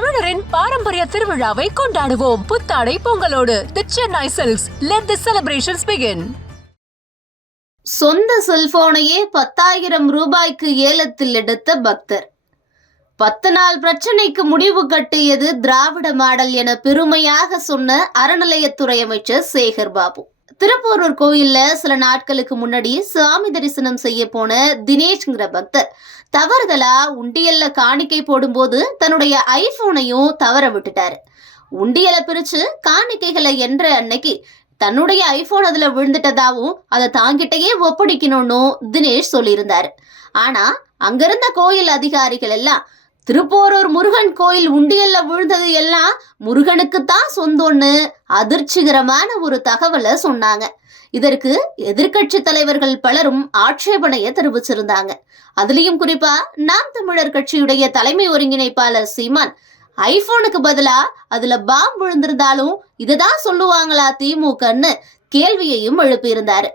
தமிழரின் பாரம்பரிய திருவிழாவை கொண்டாடுவோம். புத்தாடை பொங்கலோடு the Chennai silks. Let the celebrations begin. சொந்த செல்போனையே 10,000 ரூபாய்க்கு ஏலத்தில் எடுத்த பக்தர். 10 நாள் பிரச்சனைக்கு முடிவு கட்டியது திராவிட மாடல் என பெருமையாக சொன்ன அறநிலையத்துறை அமைச்சர் சேகர் பாபு. திருப்போரூர் கோயில்ல சில நாட்களுக்கு முன்னாடி சாமி தரிசனம் செய்ய போன தினேஷ்ங்கிற பக்தர் தவறுதலா உண்டியல்ல காணிக்கை போடும்போது தன்னுடைய ஐபோனையும் தவற விட்டுட்டாரு. உண்டியலை பிரிச்சு காணிக்கைகளை என்ற அன்னைக்கு தன்னுடைய ஐபோன் அதுல விழுந்துட்டதாவும் அதை தாங்கிட்டையே ஒப்படைக்கணும்னு தினேஷ் சொல்லியிருந்தாரு. ஆனா அங்கிருந்த கோயில் அதிகாரிகள் எல்லாம் திருப்போரூர் முருகன் கோயில் உண்டியல்ல விழுந்தது எல்லாம் முருகனுக்கு தான் சொந்தம்னு அதிர்ச்சிகரமான ஒரு தகவலை சொன்னாங்க. இதற்கு எதிர்கட்சி தலைவர்கள் பலரும் ஆட்சேபனையை தெரிவிச்சிருந்தாங்க. அதுலயும் குறிப்பா நாம் தமிழர் கட்சியுடைய தலைமை ஒருங்கிணைப்பாளர் சீமான் ஐபோனுக்கு பதிலா அதுல பாம் விழுந்திருந்தாலும் இததான் சொல்லுவாங்களா திமுகன்னு கேள்வியையும் எழுப்பியிருந்தாரு.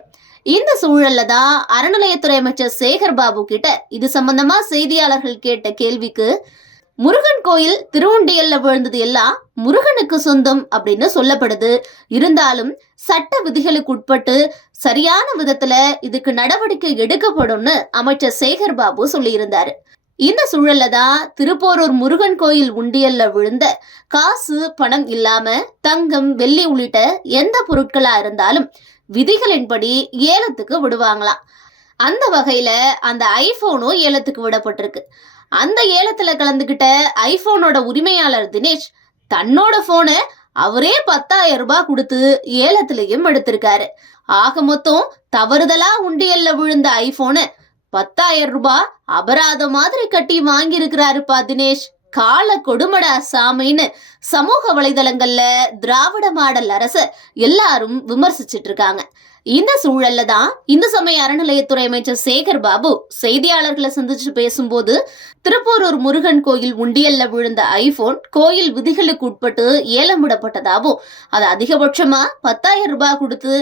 இந்த சூழல்ல தான் அறநிலையத்துறை அமைச்சர் சேகர் பாபு கிட்ட இது சம்பந்தமா செய்தியாளர்கள் கேட்ட கேள்விக்கு முருகன் கோயில் திருவுண்டியல்ல விழுந்தது எல்லாம் முருகனுக்கு சொந்தம் அப்படின்னு சொல்லப்படுது, இருந்தாலும் சட்ட விதிகளுக்கு உட்பட்டு சரியான விதத்துல இதுக்கு நடவடிக்கை எடுக்கப்படும்னு அமைச்சர் சேகர் பாபு சொல்லியிருந்தாரு. இந்த சூழல்ல தான் திருப்போரூர் முருகன் கோயில் உண்டியல்ல விழுந்த காசு பணம் இல்லாம தங்கம் வெள்ளி உள்ளிட்ட எந்த பொருட்களா இருந்தாலும் விதிகளின்படி ஏலத்துக்கு விடுவாங்களாம். அந்த வகையில அந்த ஐபோனும் ஏலத்துக்கு விடப்பட்டிருக்கு. அந்த ஏலத்துல கலந்துகிட்ட ஐபோனோட உரிமையாளர் தினேஷ் தன்னோட போனை அவரே 10,000 ரூபாய் கொடுத்து ஏலத்திலையும் எடுத்திருக்காரு. ஆக மொத்தம் தவறுதலா உண்டியல்ல விழுந்த ஐபோனை 10,000 ரூபாய் அபராதம் மாதிரி கட்டி வாங்கி இருக்கிறாருப்பா தினேஷ். கால கொடுமடா சாமின்னு சமூக வலைதளங்கள்ல திராவிட மாடல் அரச எல்லாரும் விமர்சிச்சிட்டு இருக்காங்க. இந்த சூழல்ல தான் இந்து சமய அறநிலையத்துறை அமைச்சர் சேகர் பாபு செய்தியாளர்களை சந்திச்சு பேசும்போது திருப்போரூர் முருகன் கோயில் உண்டியல்ல விழுந்த ஐபோன் கோயில் விதிகளுக்கு உட்பட்டு ஏலம் விடப்பட்டதாகவும் அது அதிகபட்சமா 10,000 ரூபாய் கொடுத்து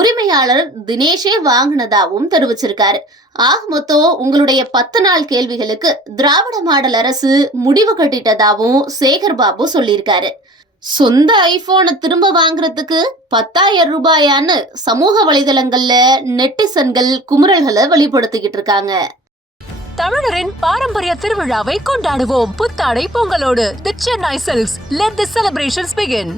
உரிமையாளர் தினேஷே வாங்கினதாகவும் தெரிவிச்சிருக்காரு. ஆக மொத்தம் உங்களுடைய 10 நாள் கேள்விகளுக்கு திராவிட மாடல் அரசு முடிவு கட்டிட்டதாகவும் சேகர் பாபு சொல்லியிருக்காரு. சொந்த ஐபோனை திரும்ப வாங்குறதுக்கு 10,000 ரூபாயான்னு சமூக வலைதளங்கள்ல நெட்டிசன்கள் குமுறல்களை வெளிப்படுத்திக்கிட்டு இருக்காங்க. தமிழரின் பாரம்பரிய திருவிழாவை கொண்டாடுவோம். புத்தாடை பொங்கலோடு the Chennai silks. Let the celebrations begin.